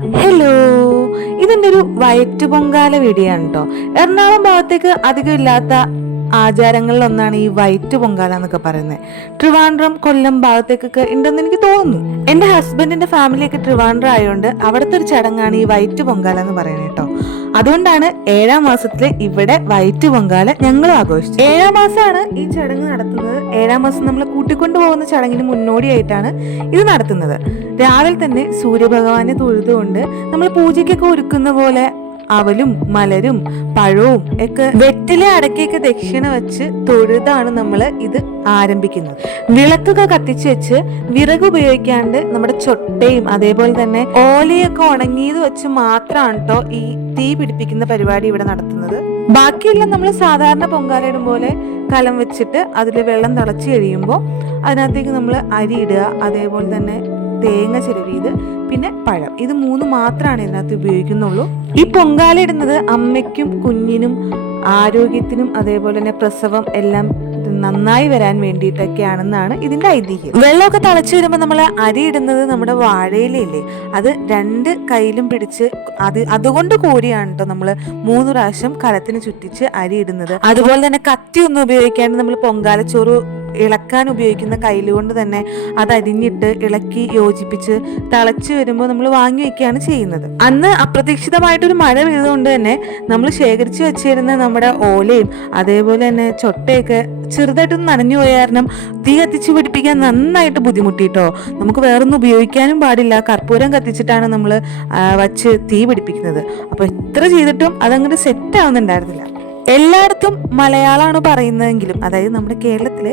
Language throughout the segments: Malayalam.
ഹലോ, ഇതിൻ്റെ ഒരു വയറ്റ് പൊങ്കാല വീഡിയോ ആണ് കേട്ടോ. എറണാകുളം ഭാഗത്തേക്ക് അധികം ഇല്ലാത്ത ആചാരങ്ങളിൽ ഒന്നാണ് ഈ വയറ്റ് പൊങ്കാല എന്നൊക്കെ പറയുന്നത്. ട്രിവാൻഡ്രം, കൊല്ലം ഭാഗത്തേക്കൊക്കെ ഉണ്ടെന്ന് എനിക്ക് തോന്നുന്നു. എൻ്റെ ഹസ്ബൻഡിന്റെ ഫാമിലിയൊക്കെ ട്രിവാൻഡ്രം ആയതുകൊണ്ട് അവിടുത്തെ ഒരു ചടങ്ങാണ് ഈ വയറ്റ് പൊങ്കാല എന്ന് പറയുന്നത് കേട്ടോ. അതുകൊണ്ടാണ് 7-ാം മാസത്തില് ഇവിടെ വയറ്റ് പൊങ്കാല ഞങ്ങളും ആഘോഷിച്ചത്. 7-ാം മാസമാണ് ഈ ചടങ്ങ് നടത്തുന്നത്. 7-ാം മാസം നമ്മൾ കൂട്ടിക്കൊണ്ടു പോകുന്ന ചടങ്ങിന് മുന്നോടിയായിട്ടാണ് ഇത് നടത്തുന്നത്. രാവിലെ തന്നെ സൂര്യഭഗവാനെ തൊഴുതുകൊണ്ട് നമ്മൾ പൂജയ്ക്കൊക്കെ ഒരുക്കുന്ന പോലെ അവലും മലരും പഴവും ഒക്കെ വെറ്റിലെ അടക്കിയൊക്കെ ദക്ഷിണ വെച്ച് തൊഴുതാണ് നമ്മൾ ഇത് ആരംഭിക്കുന്നത്. വിളക്കൊക്കെ കത്തിച്ചു വെച്ച് വിറക് ഉപയോഗിക്കാണ്ട് നമ്മുടെ ചൊട്ടയും അതേപോലെ തന്നെ ഓലയൊക്കെ ഉണങ്ങിയത് വെച്ച് മാത്രമാണ് കേട്ടോ ഈ തീ പിടിപ്പിക്കുന്ന പരിപാടി ഇവിടെ നടത്തുന്നത്. ബാക്കിയുള്ള നമ്മൾ സാധാരണ പൊങ്കാലയിടും പോലെ കലം വെച്ചിട്ട് അതിൽ വെള്ളം തിളച്ച് കഴിയുമ്പോൾ അതിനകത്തേക്ക് നമ്മൾ അരി ഇടുക, അതേപോലെ തന്നെ തേങ്ങ ചിരവിയത്, പിന്നെ പഴം. ഇത് 3 മാത്രമാണ് ഇതിനകത്ത് ഉപയോഗിക്കുന്നുള്ളൂ. ഈ പൊങ്കാല ഇടുന്നത് അമ്മയ്ക്കും കുഞ്ഞിനും ആരോഗ്യത്തിനും അതേപോലെ തന്നെ പ്രസവം എല്ലാം നന്നായി വരാൻ വേണ്ടിയിട്ടൊക്കെയാണെന്നാണ് ഇതിന്റെ ഐതിഹ്യം. വെള്ളമൊക്കെ തിളച്ചു വരുമ്പോൾ നമ്മൾ അരി ഇടുന്നത് നമ്മുടെ വാഴയിലയില്ലേ, അത് 2 കൈയിലും പിടിച്ച് അതുകൊണ്ട് കോരിയാണ് കേട്ടോ നമ്മൾ 3 പ്രാവശ്യം കലത്തിന് ചുറ്റിച്ച് അരി ഇടുന്നത്. അതുപോലെ തന്നെ കത്തി ഒന്നും ഉപയോഗിക്കാണ്ട് നമ്മൾ പൊങ്കാലച്ചോറ് ഇളക്കാൻ ഉപയോഗിക്കുന്ന കയ്യിലുകൊണ്ട് തന്നെ അത് അരിഞ്ഞിട്ട് ഇളക്കി യോജിപ്പിച്ച് തിളച്ച് വരുമ്പോൾ നമ്മൾ വാങ്ങി വെക്കുകയാണ് ചെയ്യുന്നത്. അന്ന് അപ്രതീക്ഷിതമായിട്ടൊരു മഴ പെയ്തുകൊണ്ട് തന്നെ നമ്മൾ ശേഖരിച്ച് വെച്ചിരുന്ന നമ്മുടെ ഓലയും അതേപോലെ തന്നെ ചൊട്ടയൊക്കെ ചെറുതായിട്ടൊന്ന് നനഞ്ഞു പോയ കാരണം തീ കത്തിച്ച് പിടിപ്പിക്കാൻ നന്നായിട്ട് ബുദ്ധിമുട്ടിട്ടോ. നമുക്ക് വേറൊന്നും ഉപയോഗിക്കാനും പാടില്ല. കർപ്പൂരം കത്തിച്ചിട്ടാണ് നമ്മൾ വച്ച് തീ പിടിപ്പിക്കുന്നത്. അപ്പൊ എത്ര ചെയ്തിട്ടും അതങ്ങനെ സെറ്റ് ആവുന്നുണ്ടായിരുന്നില്ല. എല്ലായിടത്തും മലയാളമാണ് പറയുന്നതെങ്കിലും, അതായത് നമ്മുടെ കേരളത്തിലെ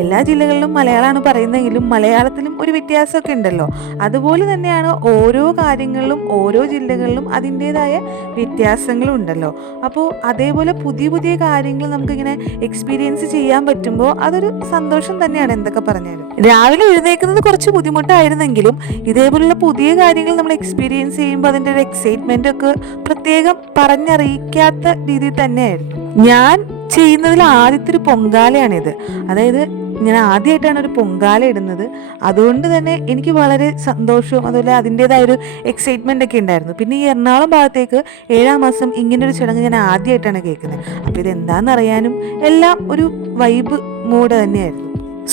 എല്ലാ ജില്ലകളിലും മലയാളമാണ് പറയുന്നതെങ്കിലും മലയാളത്തിലും ഒരു വ്യത്യാസമൊക്കെ ഉണ്ടല്ലോ. അതുപോലെ തന്നെയാണ് ഓരോ കാര്യങ്ങളിലും ഓരോ ജില്ലകളിലും അതിൻ്റെതായ വ്യത്യാസങ്ങളും ഉണ്ടല്ലോ. അപ്പോൾ അതേപോലെ പുതിയ പുതിയ കാര്യങ്ങൾ നമുക്കിങ്ങനെ എക്സ്പീരിയൻസ് ചെയ്യാൻ പറ്റുമ്പോൾ അതൊരു സന്തോഷം തന്നെയാണ് എന്തൊക്കെ പറഞ്ഞാലും. രാവിലെ എഴുന്നേൽക്കുന്നത് കുറച്ച് ബുദ്ധിമുട്ടായിരുന്നെങ്കിലും ഇതേപോലുള്ള പുതിയ കാര്യങ്ങൾ നമ്മൾ എക്സ്പീരിയൻസ് ചെയ്യുമ്പോൾ അതിൻ്റെ ഒരു എക്സൈറ്റ്മെൻ്റ് ഒക്കെ പ്രത്യേകം പറഞ്ഞറിയിക്കാത്ത രീതിയിൽ തന്നെയായിരുന്നു. ഞാൻ ചെയ്യുന്നതിൽ ആദ്യത്തെ ഒരു പൊങ്കാലയാണിത്. അതായത് ഞാൻ ആദ്യമായിട്ടാണ് ഒരു പൊങ്കാല ഇടുന്നത്. അതുകൊണ്ട് തന്നെ എനിക്ക് വളരെ സന്തോഷവും അതുപോലെ അതിൻ്റെതായ ഒരു എക്സൈറ്റ്മെൻ്റ് ഒക്കെ ഉണ്ടായിരുന്നു. പിന്നെ ഈ എറണാകുളം ഭാഗത്തേക്ക് 7-ാം മാസം ഇങ്ങനൊരു ചടങ്ങ് ഞാൻ ആദ്യമായിട്ടാണ് കേൾക്കുന്നത്. അപ്പോൾ ഇതെന്താണെന്നറിയാനും എല്ലാം ഒരു വൈബ് മൂഡ് തന്നെയായിരുന്നു.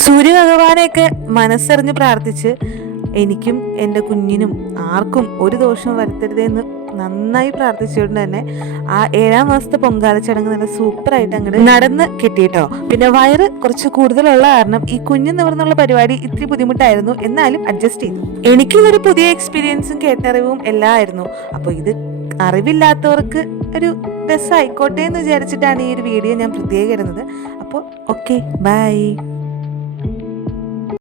സൂര്യഭഗവാനെയൊക്കെ മനസ്സറിഞ്ഞ് പ്രാർത്ഥിച്ച് എനിക്കും എൻ്റെ കുഞ്ഞിനും ആർക്കും ഒരു ദോഷം വരുത്തരുതെന്ന് നന്നായി പ്രാർത്ഥിച്ചുകൊണ്ട് തന്നെ ആ 7-ാം മാസത്തെ പൊങ്കാല ചടങ്ങ് നല്ല സൂപ്പറായിട്ട് അങ്ങോട്ട് നടന്ന് കിട്ടിയിട്ടോ. പിന്നെ വയറ് കുറച്ച് കൂടുതലുള്ള കാരണം ഈ കുഞ്ഞു നിവർന്നുള്ള പരിപാടി ഇത്തിരി ബുദ്ധിമുട്ടായിരുന്നു, എന്നാലും അഡ്ജസ്റ്റ് ചെയ്തു. എനിക്കിതൊരു പുതിയ എക്സ്പീരിയൻസും കേട്ടറിവും എല്ലാം ആയിരുന്നു. അപ്പോൾ ഇത് അറിവില്ലാത്തവർക്ക് ഒരു രസമായിക്കോട്ടെ എന്ന് വിചാരിച്ചിട്ടാണ് ഈ ഒരു വീഡിയോ ഞാൻ പ്രത്യേകം ഇടുന്നത്. അപ്പോൾ ഓക്കെ, ബൈ.